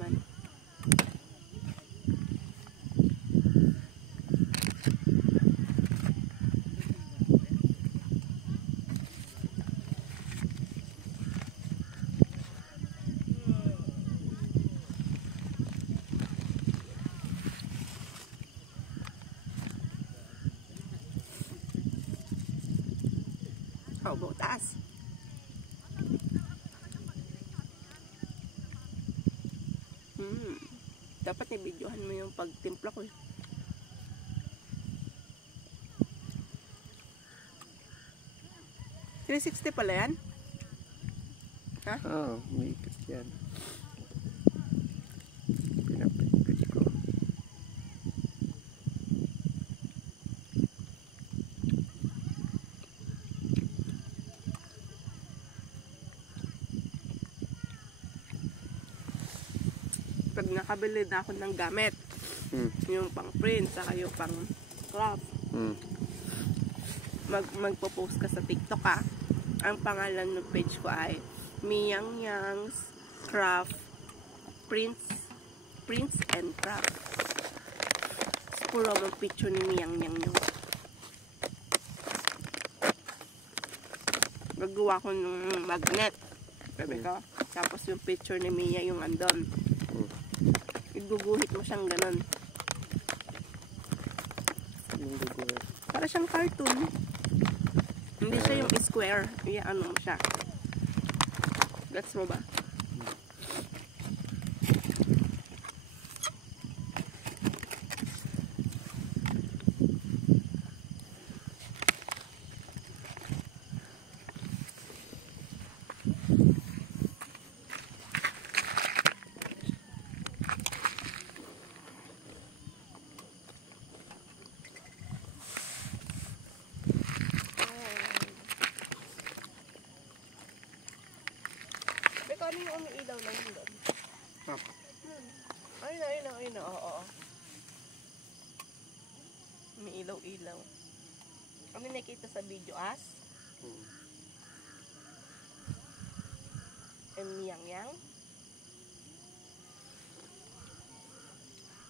naman. How taas? Dapat i-videohan mo yung pagtimpla ko. 360 pala yan? Ha? Oo, may ikot yan. Pinapikit ko. Pag nakabili na ako ng gamit, yung pang print, saka yung pang craft, magpo-post ka sa TikTok ha. Ang pangalan ng page ko ay Miyang Yang's Craft Prints and Craft. Puro mong picture ni Miyang Yang yung gagawa ko ng magnet. Sabi ko. Tapos yung picture ni Mia yung andon. Iguguhit mo siyang ganon. Para siyang cartoon. Hindi siya yung square. Ano mo siya. Gets mo ba? Ano yung umiilaw lang yun doon? Ayun na. Oo. Umiilaw-ilaw. Ano nakita sa video as? Miyang Yang?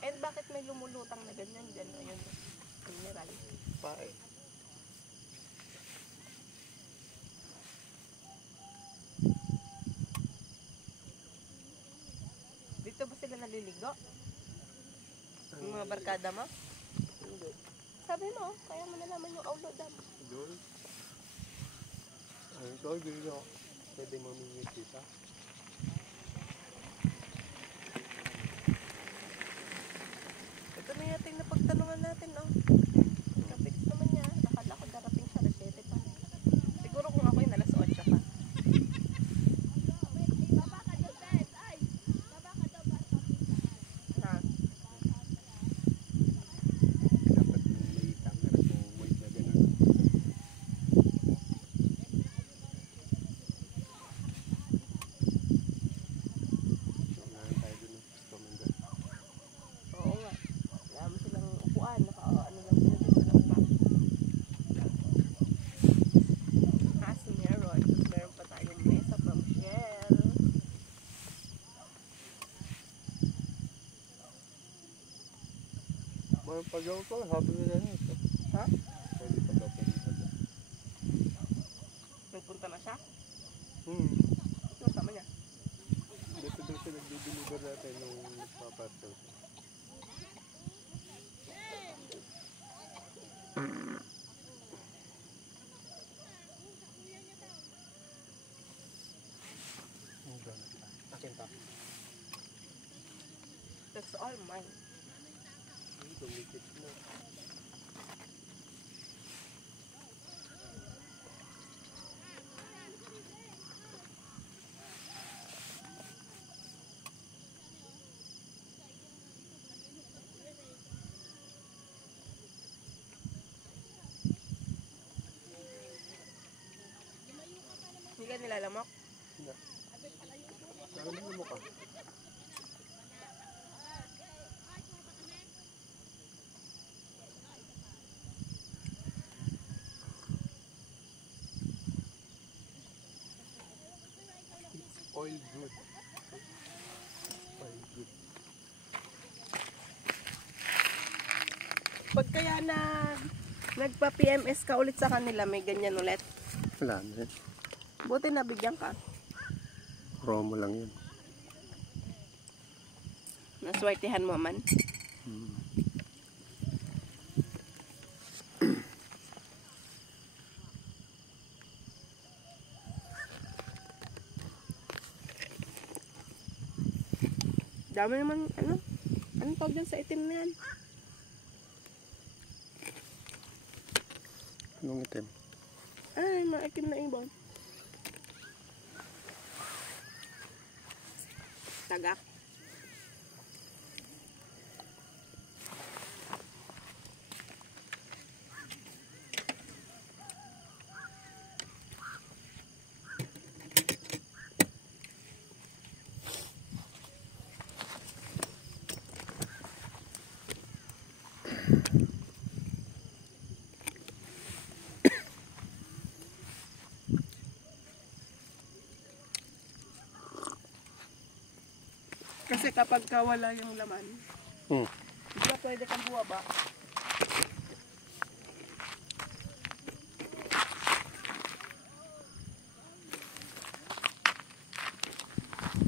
And bakit may lumulutang na ganyan dyan? Ayun. Mineral. Pae. Dito ba sila naliligo? Yung mga barkada mo? Hindi. Sabi mo, kaya mo nalaman yung Aulo Dam. Doon. Ayun ko, dito. Pwede mamingit dito. Ito na yating napagtanungan natin, oh. Kapit naman niya. Nakala ko darating siya, resete pa. Siguro kung ako yung alas 8 pa. Pagaw ko, habi nila nito. Ha? Pwede pagaw pa dito. Nagpunta na siya? Ano sama niya? Dito siya nagdi-deliver natin nung paparcel. That's all mine. Tumikit na. Hindi ka nilalamok? Hindi. Nalaman mo ka. Oil good. good. Pag kaya nagpa-PMS ka ulit sa kanila, may ganyan ulit. Wala na rin. Buti nabigyan ka. Promo lang yun. Naswertihan mo man. Dami naman, anong tawag dyan sa itim na yan? Anong itim? Ay, maitim na ibon. Tagak. Kasi kapag wala yung laman, di ba pwede kang buwaba?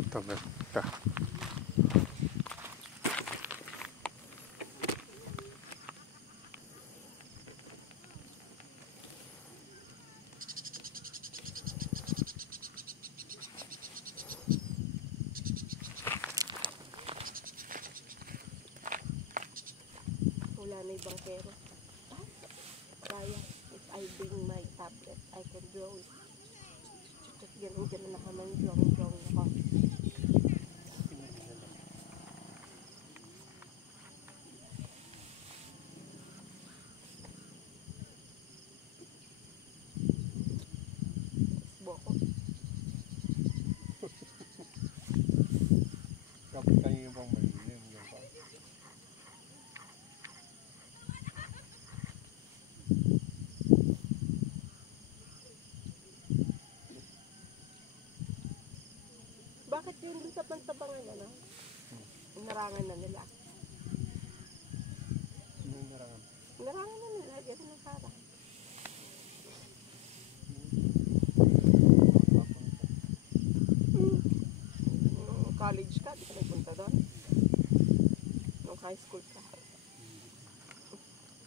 Ito ba? Ito. Wala na yung bangkero. Kaya, if I bring my tablet, I can draw it. Ganun na naman yung drawing ako. Boko. Kapit tayo yung pang malilim. Bakit yun dun sa pantabangan, Narangan na nila. Anong narangan? Narangan na nila, ganun ang parang. Nung college ka, di ka nagpunta doon? Nung high school ka?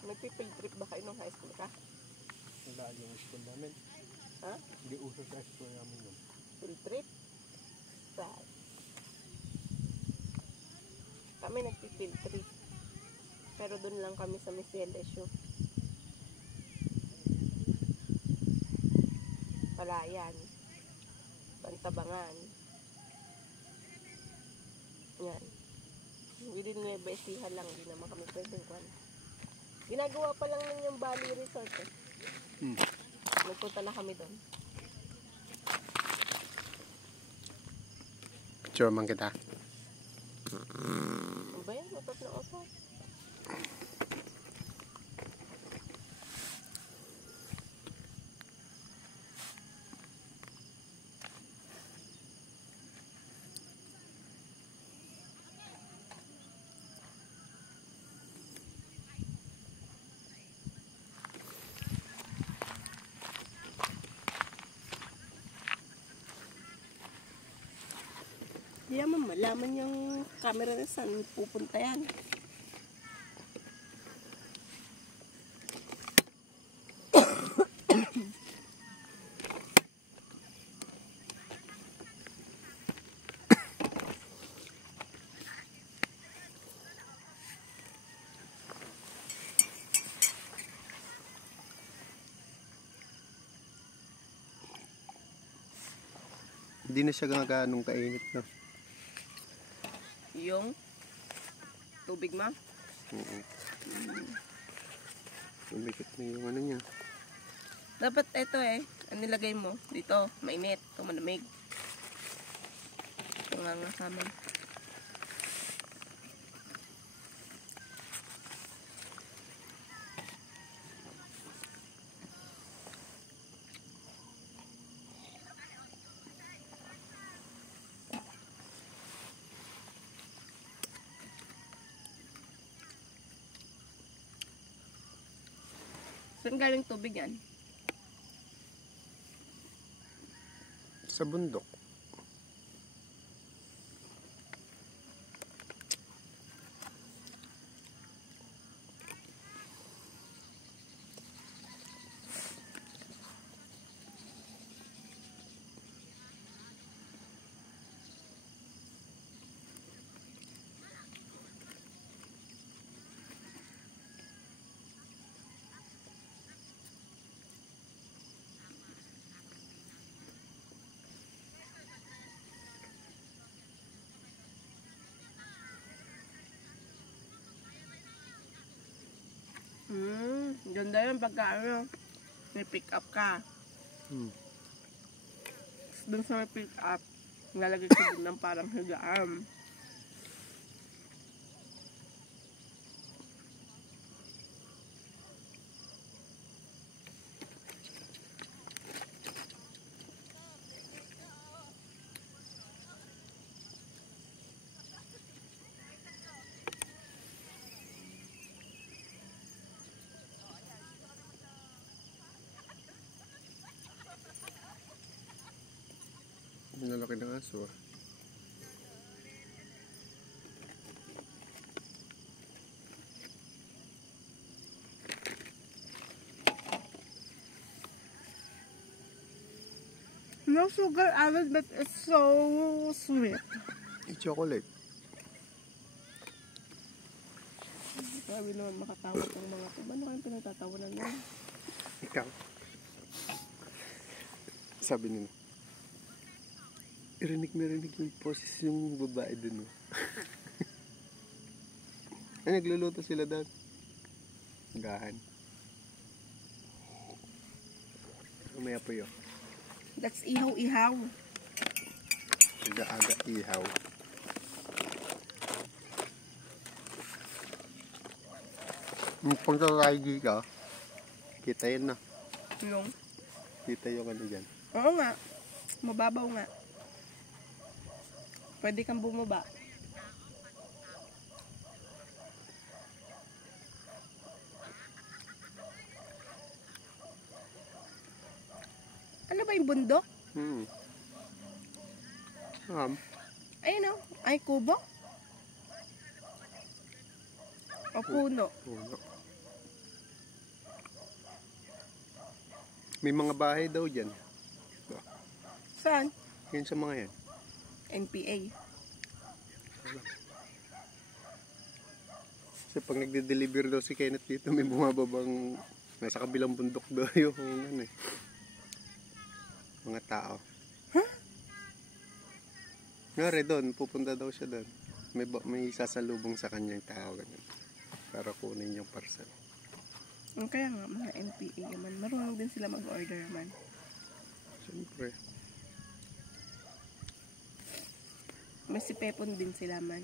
Nagpipill trip ba kayo nung high school ka? Wala yung school namin. Ha? Hindi uso sa school namin yun. Field trip? Sad. Kami nagpipill trip. Pero doon lang kami sa Miss LSU. Palayan. Pantabangan. Yan. Within Nueva Ecija lang. Hindi naman kami pwedeng kwan. Ginagawa pa lang nun yung Bali Resort Nagpunta na kami doon. Picture man kita. Ano ba yan? Otot na otot. Hindi naman malaman yung camera na saan pupunta yan. Hindi na siya ganong kainit, no? Yung tubig ma? Oo. Umikit na yung ano niya. Dapat ito ang nilagay mo dito, mainit, ito malamig. Ito nga kasama. Saan galing tubig yan? Sa bundok. Ganda yun pagka ano, may pick up ka. Dun sa may pick up, nalagay ko dun ng parang higaan. Nalaki ng aso. No sugar added, but it's so sweet. It's chocolate. Grabe naman makatawag ng mga ito. Ano kayong pinagtatawanan nyo? Ikaw. Sabi nila, irinig yung poses yung babae dun. Ay, nagluluto sila doon. Gahan. May apoy. That's ihaw-ihaw. Aga-aga ihaw. Yung pagkakaigi ka, kita yun na. Yung? Kita yung ano dyan. Oo nga. Mababaw nga. Pwede kang bumaba. Ano ba yung bundok? Ayun o. Ay, kubo? O puno? Puno. May mga bahay daw dyan. Saan? Yan sa mga yan. NPA. Kasi pag nagde-deliver daw si Kenneth dito, may bumababang nasa kabilang bundok daw yung ano, mga tao. Huh? Ngari doon, pupunta daw siya doon. May sasalubong sa kanyang tao ganun, para kunin yung parcel. Kaya nga, mga NPA naman. Marunong din sila mag-order naman. Siyempre. May si Pepon din sila man.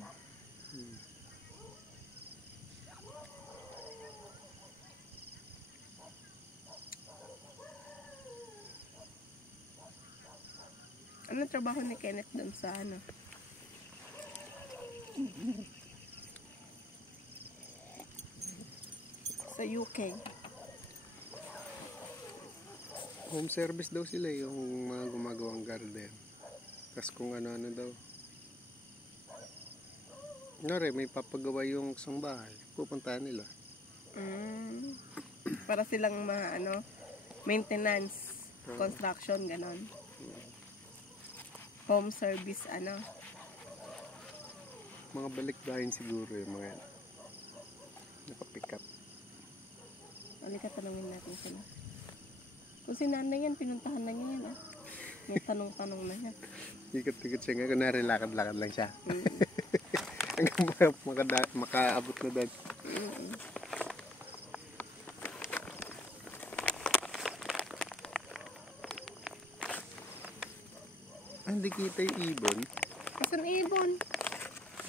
Ano trabaho ni Kenneth doon sa ano? Sa UK. Home service daw sila yung mga gumagawang garden. Tapos kung ano-ano daw. Ngari, may papagawa yung isang bahay. Pupuntahan nila. Para silang mga ano, maintenance, construction, ganon. Home service, ano. Mga balikbayin siguro yung mga yan. Nakapick up. Halika, tanungin natin sila. Kung si nanay yan, pinuntahan na niya yan, ah. May tanong-tanong na niya. Ikot-ikot siya nga. Kunwari, lakad-lakad lang siya. Hanggang makaabot na doon. Hindi kita yung ibon. Kasan ibon?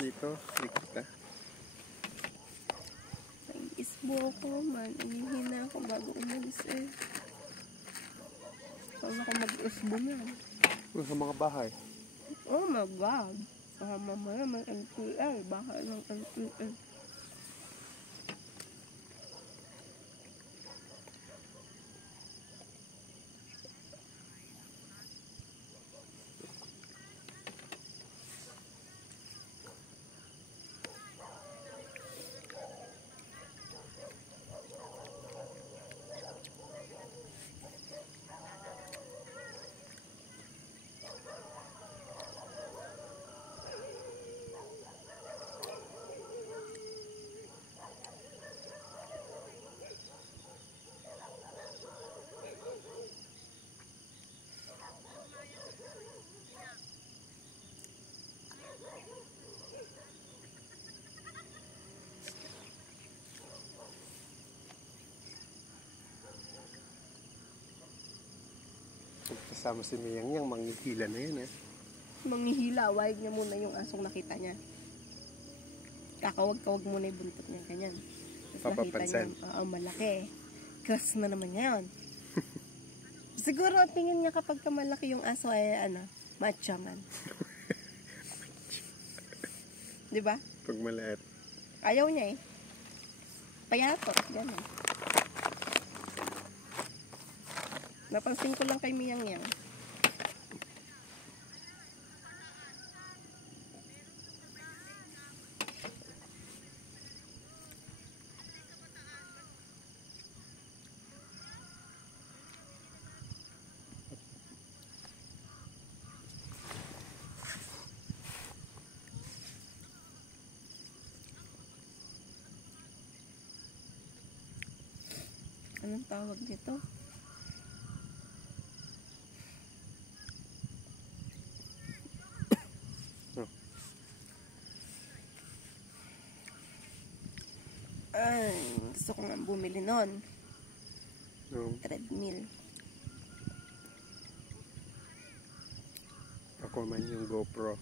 Dito, hindi kita. May isbo ako man. Inihina ako bago umalis eh. Saan ako mag-isbo na? Sa mga bahay. Oh my God. Saka mamaya may NPL. Baka ng NPL. Kasama si Miyang Yang, manghihila na yan eh. Manghihila, wag niya muna yung asong nakita niya. Kakawag-kawag muna yung buntot niya, ganyan. Tapos nakita Papapansin. niya, malaki. Crush na naman niya yun. Siguro tingin niya kapag malaki yung aso ay macho man. Di ba? Pag maliit. Ayaw niya eh. Payatot, gano'n. Napansin ko lang kay Miyang Yang. Anong tawag dito? Oh. Ay, gusto ko nga bumili nun. No. Treadmill. Ako man yung GoPro.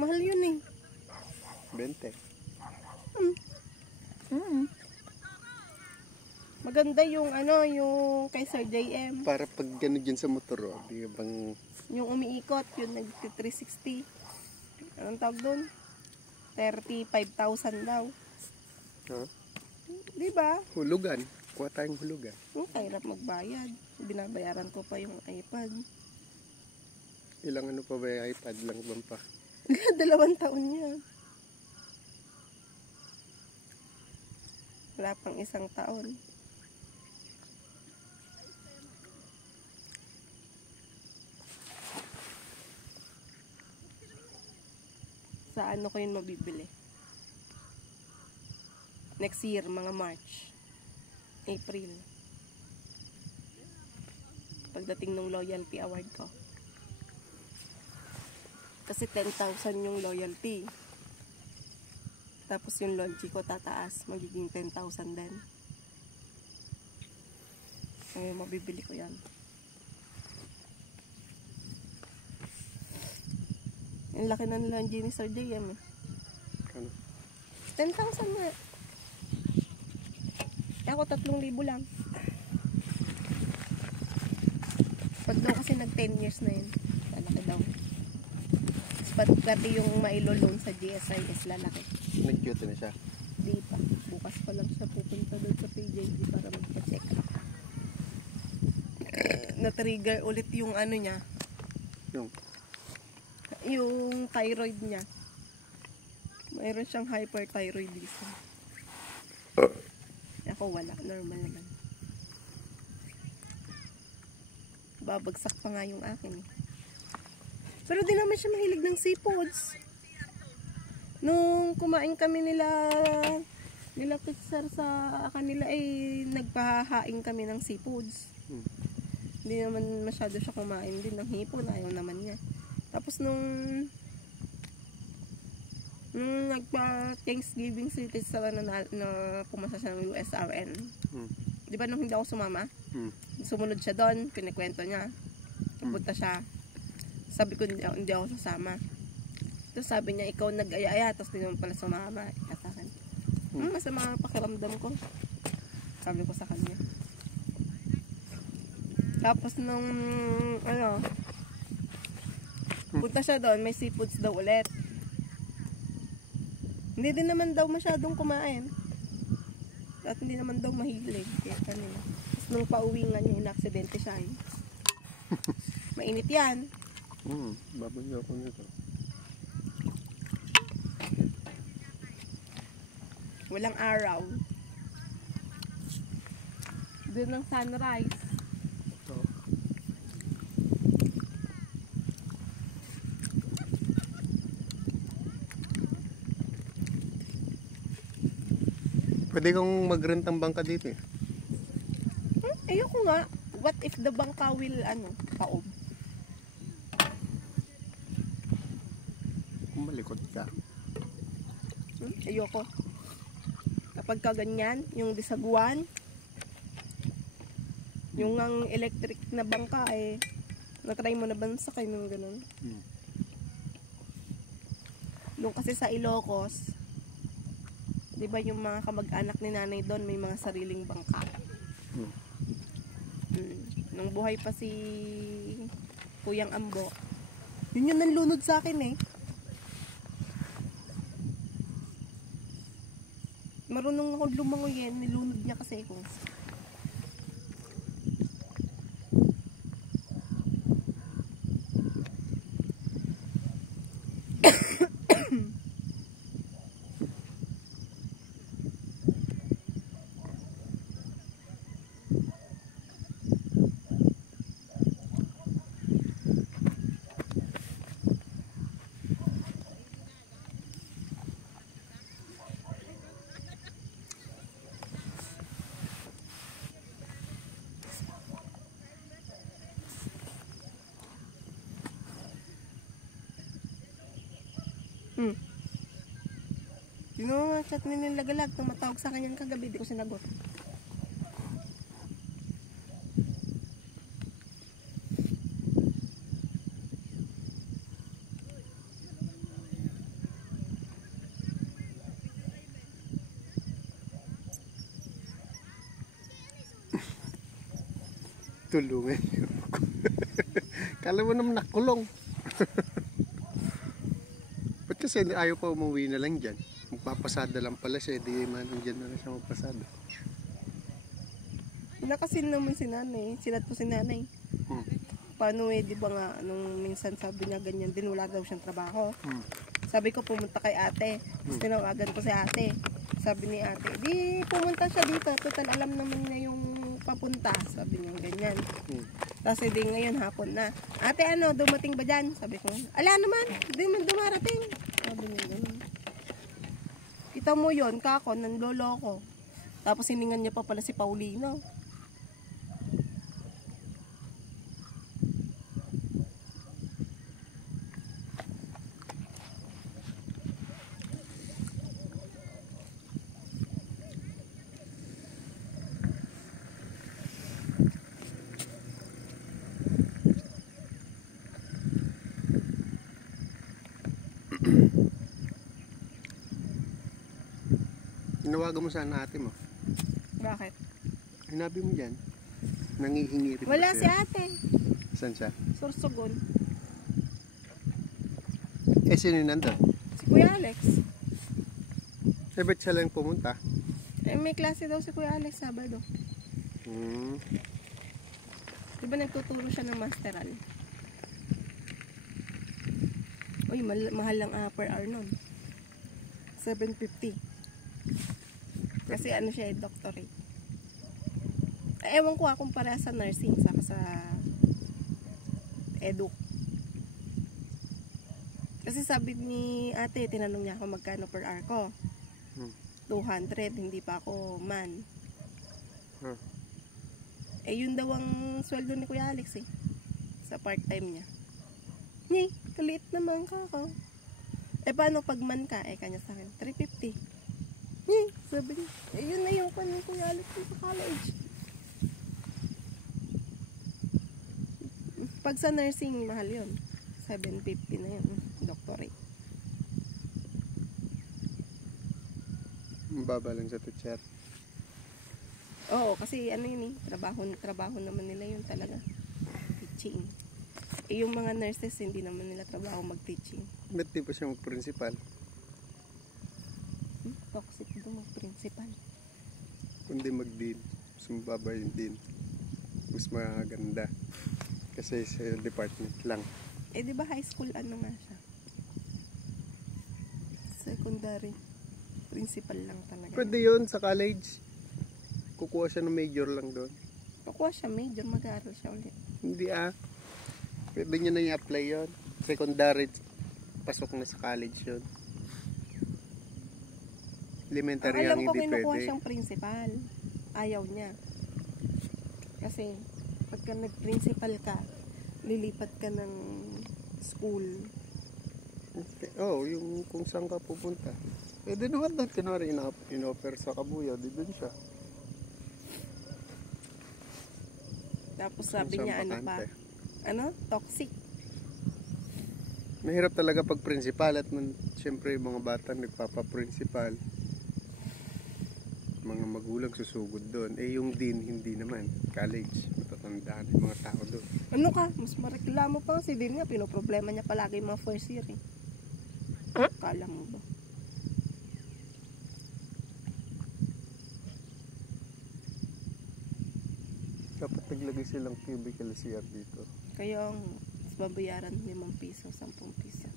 Mahal yun eh. 20. Maganda yung yung kay Sir JM. Para pag gano'n dyan sa motor, oh, di bang Yung umiikot, yung nag-360. Anong tawag doon? 35,000 daw. Di ba? hulugan. Kuha tayong hulugan. Kahirap magbayad. Binabayaran ko pa yung iPad. Ilang ano pa ba yung iPad lang bang pa? 2 taon niya. Wala pang 1 taon. Sa ano ko yun mabibili? Next year, mga March. April. Pagdating ng loyalty award ko. Kasi 10,000 yung loyalty. Tapos yung logi ko tataas. Magiging 10,000 din. Ngayon, mabibili ko yan. Ang laki na nila ni Sir JM eh. Ano? 10,000 na. Ako 3,000 lang. Pag daw kasi nag 10 years na yun. Lalaki daw. Pati yung mailo-loan sa GSIS lalaki. Nag-cute na siya. Di pa. Bukas pa lang siya pupunta doon sa PJD para magpa-check up. Na-trigger ulit yung ano niya. Yung thyroid niya. Mayroon siyang hyperthyroidism. Ako wala. Normal naman. Babagsak pa nga yung akin eh. Pero di naman siya mahilig ng seafoods. Nung kumain kami nila Pitsar sa kanila nagpahahain kami ng seafoods. Hindi naman masyado siya kumain din ng hipon. Ayaw naman niya. Tapos nung nagpa-Thanksgiving si Pitsar na pumasa siya ng USRN. Di ba nung hindi ako sumama? Sumunod siya doon. Kinikwento niya. Napunta siya. Sabi ko, hindi ako sasama. Tapos sabi niya, ikaw nag-aya-aya, tapos hindi naman pala sumama. Kasakan. Masama pakiramdam ko. Sabi ko sa kanya. Tapos nung, punta siya doon, may seafoods daw ulit. Hindi din naman daw masyadong kumain. At hindi naman daw mahilig. Kaya kanina. Tapos nung pauwi nga niya, inaksidente siya eh. Mainit yan. Babagyo ko nito. Walang araw. Doon ng sunrise. Pwede kong mag-rent ang bangka dito eh. Ayoko nga. What if the bangka will, paob? Kung malikot ka. Ayoko. Kapag kaganyan, yung disaguan, yung ang electric na bangka Na-try mo na ba sakay ng ganun? Doon kasi sa Ilocos, di ba yung mga kamag-anak ni nanay doon may mga sariling bangka. Nung buhay pa si Kuyang Ambo, yun yung nanlunod sa akin eh. Marunong ako lumangoy yan, nilunod niya kasi ako. Yung mga chat ni Nilagalag, tumatawag sa kanya kagabi, di ko sinagot. Tulungan niyo ako. Kala mo naman nakulong. Ba't kasi ayaw pa umuwi na lang dyan? Magpapasada lang pala siya, di man dyan na lang siya magpasada. Nakasin naman si nanay, sinat ko si nanay. Paano di ba nga, nung minsan sabi niya ganyan din, wala daw siyang trabaho. Sabi ko pumunta kay ate, tinawagan ko si ate. Sabi ni ate, di pumunta siya dito, total alam naman niya yung papunta. Sabi niya ganyan. Tapos di ngayon hapon na, ate ano, dumating ba dyan? Sabi ko, ala naman, di man dumarating. Sabi niya ganun. Kita mo yun, kako, nanlolo ko. Tapos hiningan niya pa pala si Paulino. Tinawagan mo sana ate mo. Bakit? Hinabi mo dyan. Nangihingi rin. Wala si ate. Saan siya? Sorsogon. Eh sino nandun? Si Kuya Alex. Eh ba't siya lang pumunta? Eh may klase daw si Kuya Alex Sabado. Diba nagtuturo siya ng masteral? Uy, mahal lang per hour nun. 750. Kasi ano siya, doctorate. Ewan ko kung para sa nursing, saka sa edu. Kasi sabi ni ate, tinanong niya ako magkano per hour ko. 200, hindi pa ako man. Eh yun daw ang sweldo ni Kuya Alex eh. Sa part-time niya. Hey, kaliit naman ka ako. Eh paano pag man ka? Eh kanya sa akin, 350. Hey, sabi niya, eh yun na yung pan ni Kuya Alex sa college. Pag sa nursing, mahal yun. 750 na yun, doctorate. Mababa lang sa teacher. Oo, kasi ano yun eh, trabaho naman nila yun talaga. Teaching. Eh yung mga nurses, hindi naman nila trabaho mag-teaching. Ba't di pa siya mag-principal? Toxic doon mag-principal. Kundi mag-dean. Mas mababa yung dean. Mas maganda. Kasi sa department lang. Eh di ba high school ano nga siya? Secondary. Principal lang talaga. Pwede yun sa college. Kukuha siya ng major lang doon. Kukuha siya major, mag-aaral siya ulit. Hindi Pwede niya na i-apply yun. Secondary, pasok na sa college yun. Elementary ang Alam ko hindi kinukuha pwede. siyang principal. Ayaw niya. Kasi pagka nag-principal ka, lilipat ka ng school. Okay. Oh, yung kung saan ka pupunta. Pwede naman doon. Kunwari in-offer sa Kabuyaw, di doon siya. Tapos sabi niya ano pa, ano, toxic. Mahirap talaga pag principal at siyempre yung mga bata nagpapa-principal. Mga magulang susugod doon. Eh yung dean hindi naman. College, matatandaan yung mga tao doon. Ano ka? Mas mareklamo pa si Din nga. Pinoproblema niya palagi yung mga first year eh. Kala mo ba? Dapat naglagay silang cubicle CR dito. Kaya ang babayaran 5 piso, 10 piso.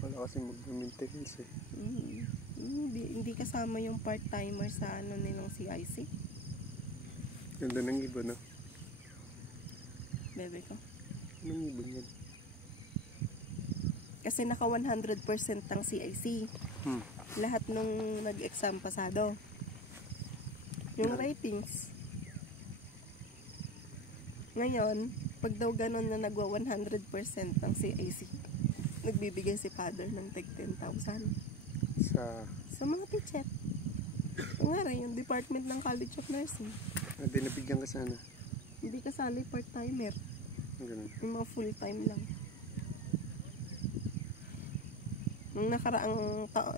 Wala kasi mag-maintenance eh. Hindi kasama yung part-timer sa ano nilang CIC. Ganda ng ibon, no? Bebe ko. Anong ibon yan? Kasi naka 100% ang CIC. Lahat nung nag-exam pasado. Yung ratings. Ngayon, pag daw ganun na nagwa 100% ang CIC, nagbibigay si father ng tag 10,000. Sa mga teacher. Nga rin, yung department ng College of Nursing. Hindi nabigyan ka sana. Hindi kasali part-timer. Ganun. Yung mga full-time lang. Nung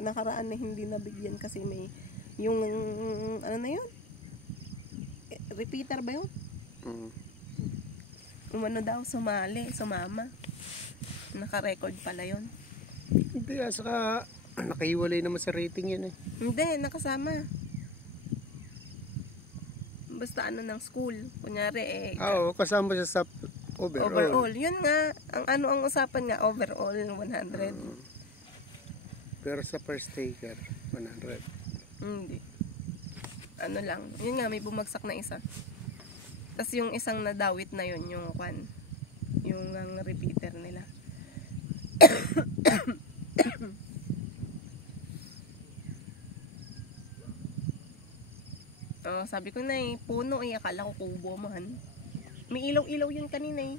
nakaraan na hindi nabigyan kasi may yung ano na yun? Repeater ba yun? Umano daw, sumama. Naka-record pala yun. Hindi, saka nakahiwalay naman sa rating yan eh. Hindi, nakasama. Basta ano ng school. Kunyari Oo, kasama siya sa overall. Overall. Yun nga, ang usapan nga, overall 100. Pero sa first taker, 100. Hindi. Ano lang, yun nga, may bumagsak na isa. Tapos yung isang nadawit na yun, yung ang repeater nila. Sabi ko na puno akala ko kubo man. May ilaw-ilaw yun kanina eh.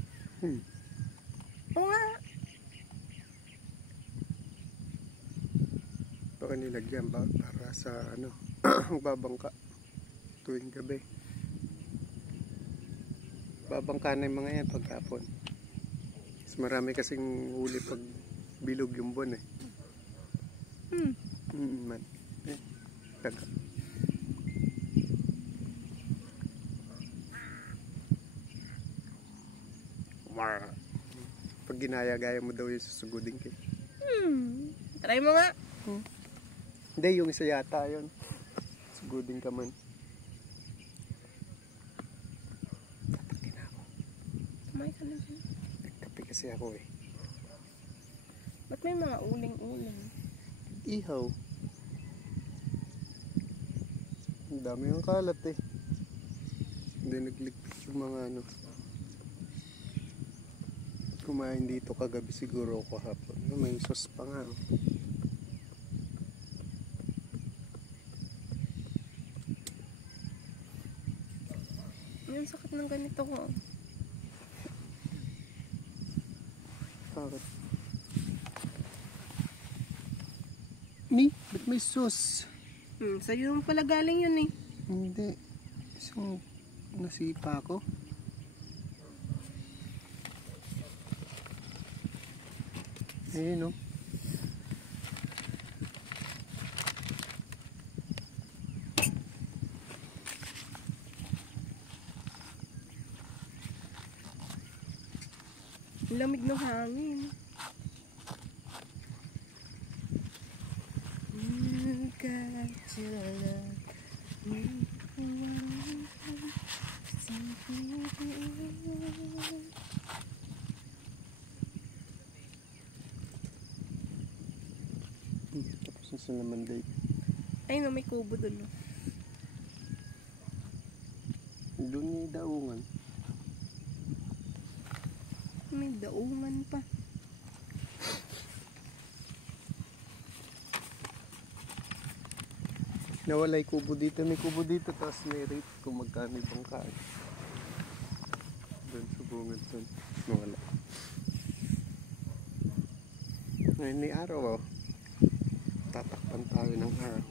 Oo nga. Baka nilagyan para sa babangka tuwing gabi. Babangka na yung mga yan pagkapon. Mas marami kasing huli pag bilog yung buwan eh. Man. Taga. Pag ginaya-gaya mo daw yung susugudin ka. Try mo nga. Hindi, yung isa yata yun. Sugudin ka man. Kapati na ako. Kumain ka na dyan. Nagkape kasi ako eh. Ba't may mga uling-uling? Ihaw. Ang dami ng kalat eh. Hindi nagligpit yung mga kumain dito kagabi siguro o kahapon. May sauce pa nga. Yung sakit ng ganito ko. Bakit? Mi? Ba't may sauce? Sa'yo yung pala galing yun eh. Hindi. Isang nasipa ko. Ayun o. Lamig ng hangin. Tapos na sila Monday. Ay no, may kubo dun. No? Doon yung daungan. May daungan pa. Nawala yung kubo dito. May kubo dito. Tapos may rate kung magkano ibang kain. Doon sa bungan doon. Nawala. Ngayon may araw oh. Tatakpan tayo ng araw.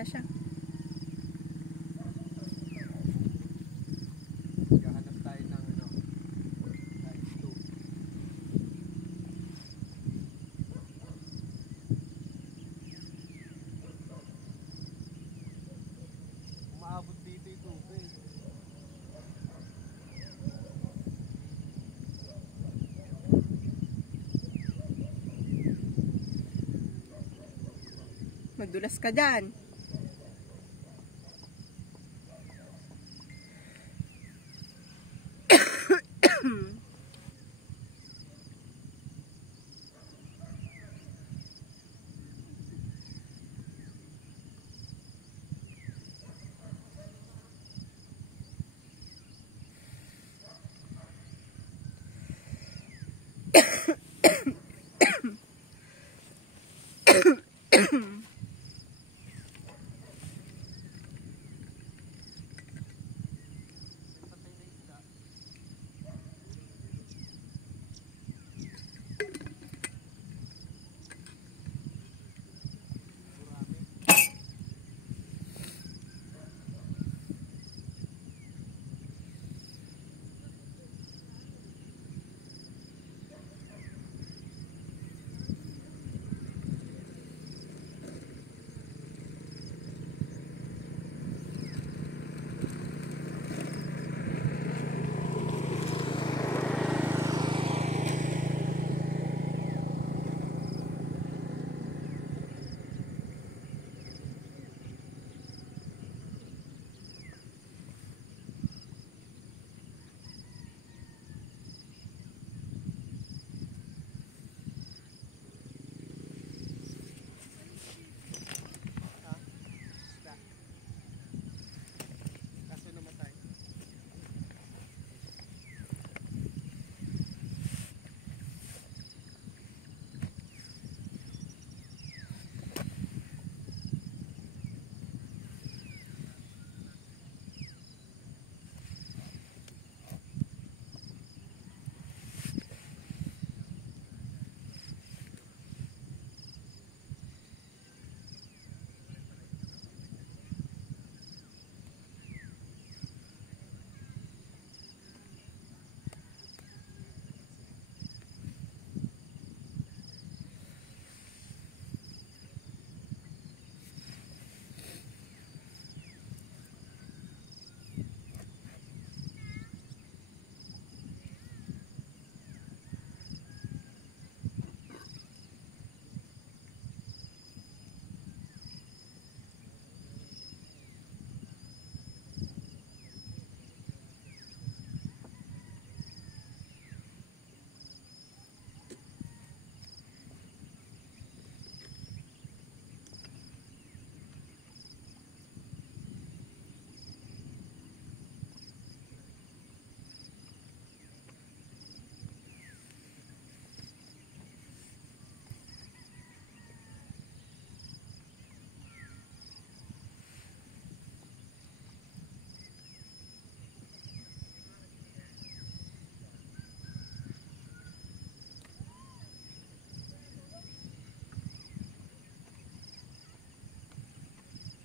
na siya. Gahanap tayo ng ano, times 2. Umaabot dito yung tubig. Madulas ka dyan.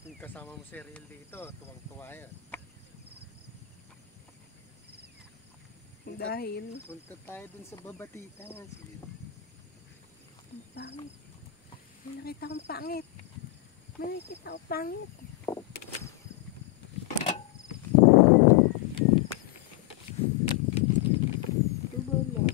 Kung kasama mo si Riel dito, tuwang-tuwa yan. Dahil Punta tayo dun sa Babatitan. Sige. ang pangit. May nakita akong pangit. May nakita akong pangit. Ito ba lang?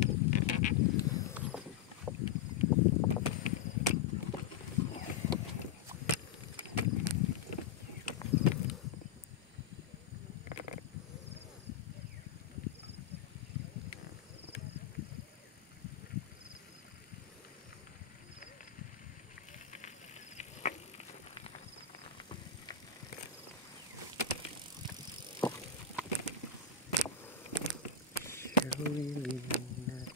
Really not.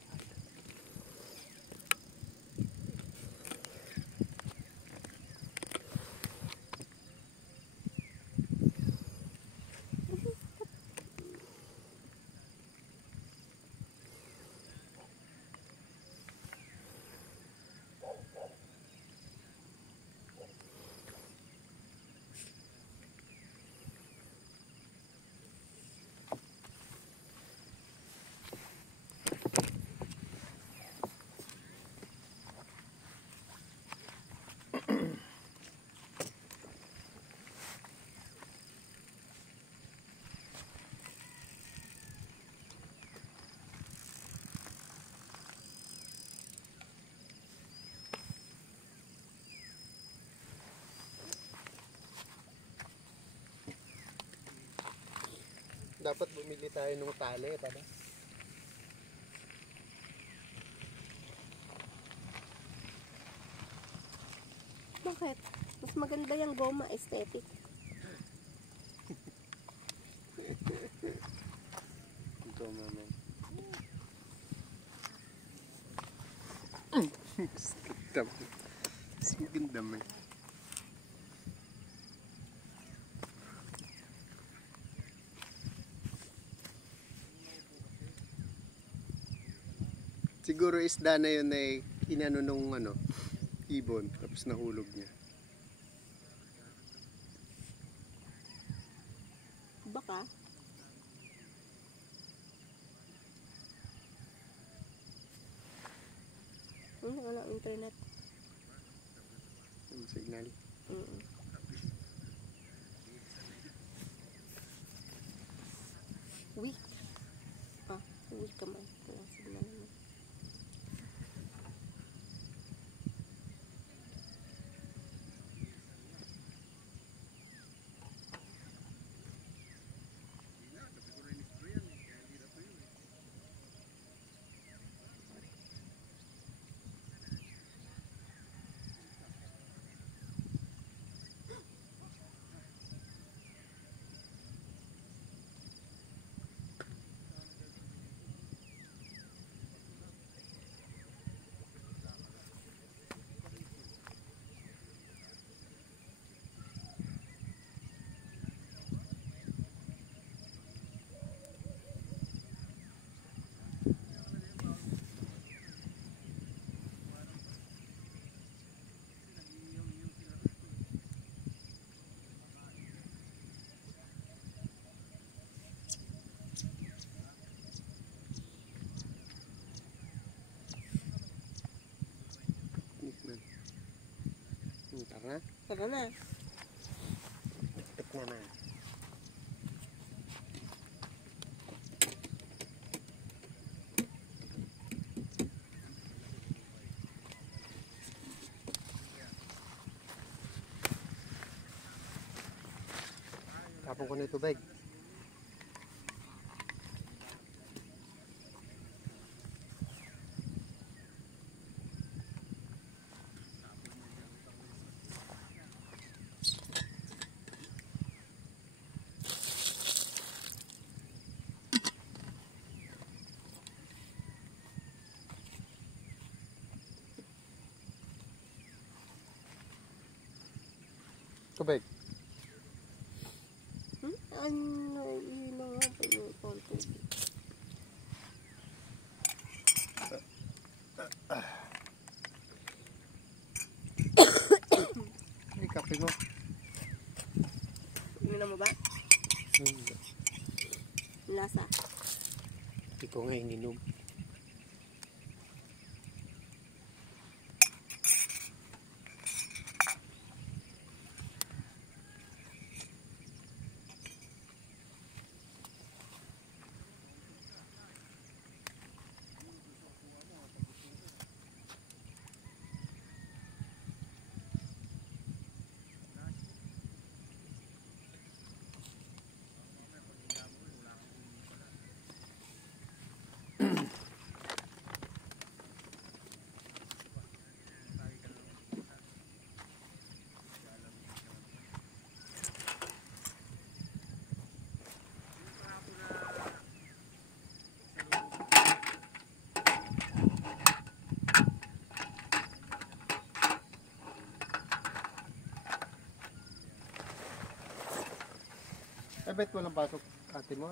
Dapat bumili tayo ng tali, para. Bakit? Mas maganda yung goma, aesthetic. Ito, mama. Ganda mo. Siguro isda na yun ay inano nung ibon, tapos nahulog niya. Baka. Wala internet. Ang signal. Weak. Weak ka man. Walang signal mo. Tara. Tara na. Tikman na. Tapon ko na ito, bag. Tubig. Ano, yun na nga pa yung konti. Ay, kape mo. Ininom mo ba? Lasa. Hindi ko nga ininom. Ay, bet walang pasok ate mo?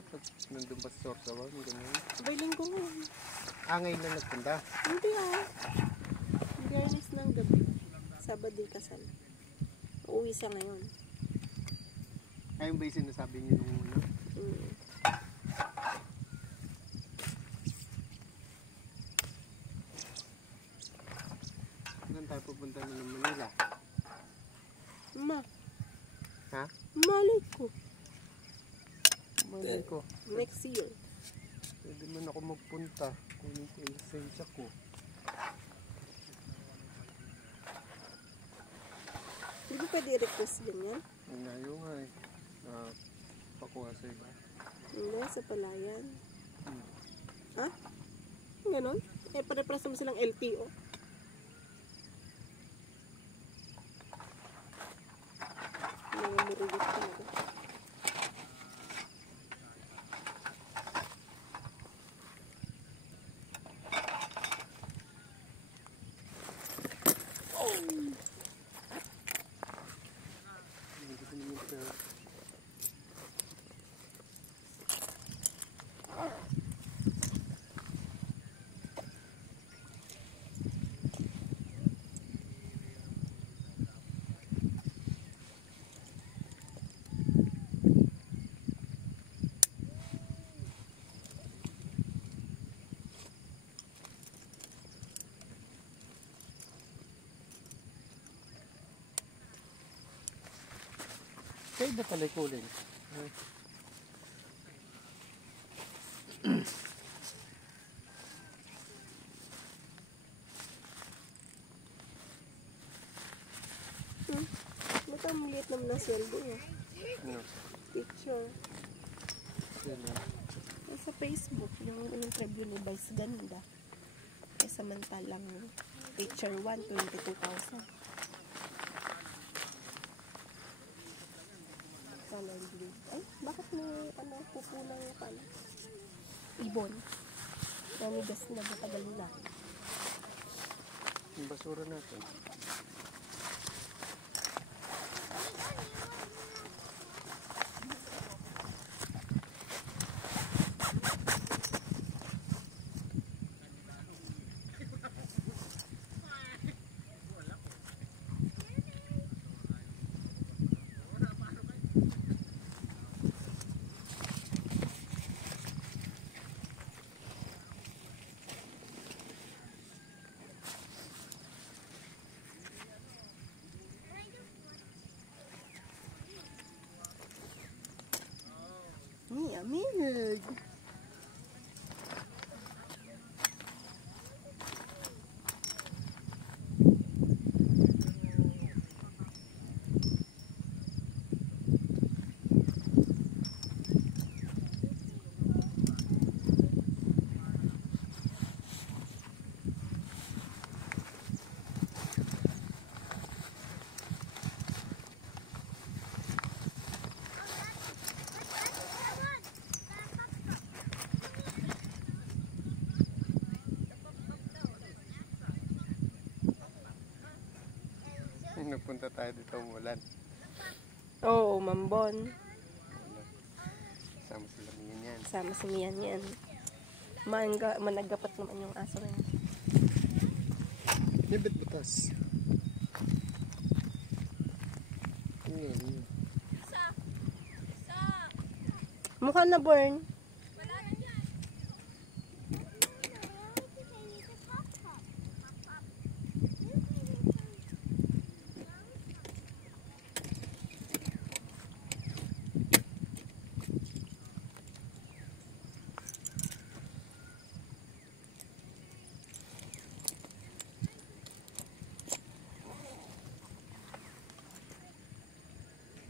Nandun ba sa Sorsogon? Sabay linggo mo. Ngayon lang nagpunta? Hindi Biyernes ng gabi. Sabado kasal. Uuwi siya ngayon. Ayun ba yung sinasabi niyo nung Saan tayo pupunta na ng Manila? Ha? Malay ko. Malay ko. Next year. Pwede man ako magpunta. Kunin ko yung lisensya ko. Hindi pwede i-request yan yan? Ang layo nga eh. Pakuha sa iba. Hindi, sa palayan. Ha? Ganon? Eh, pare-paras naman silang LTO. Mga murugot talaga. Kaya iba pala yung kulay. Ba't ang liit naman ng sweldo niya? Ano? Picture. Yan na. Sa Facebook, yung interview ni Vice ganda. Eh, samantalang picture 1, 22,000. Color blue. Ay, bakit may pupulang pala? Ibon. Namigas na matagal na. Yung basura natin. Amig. Nagpunta tayo dito umulan. Oo, Mambon. Sama sila Mian yan. Sama si Mian yan. Managapat naman yung aso na yan. Nibit butas. Mukha na burn.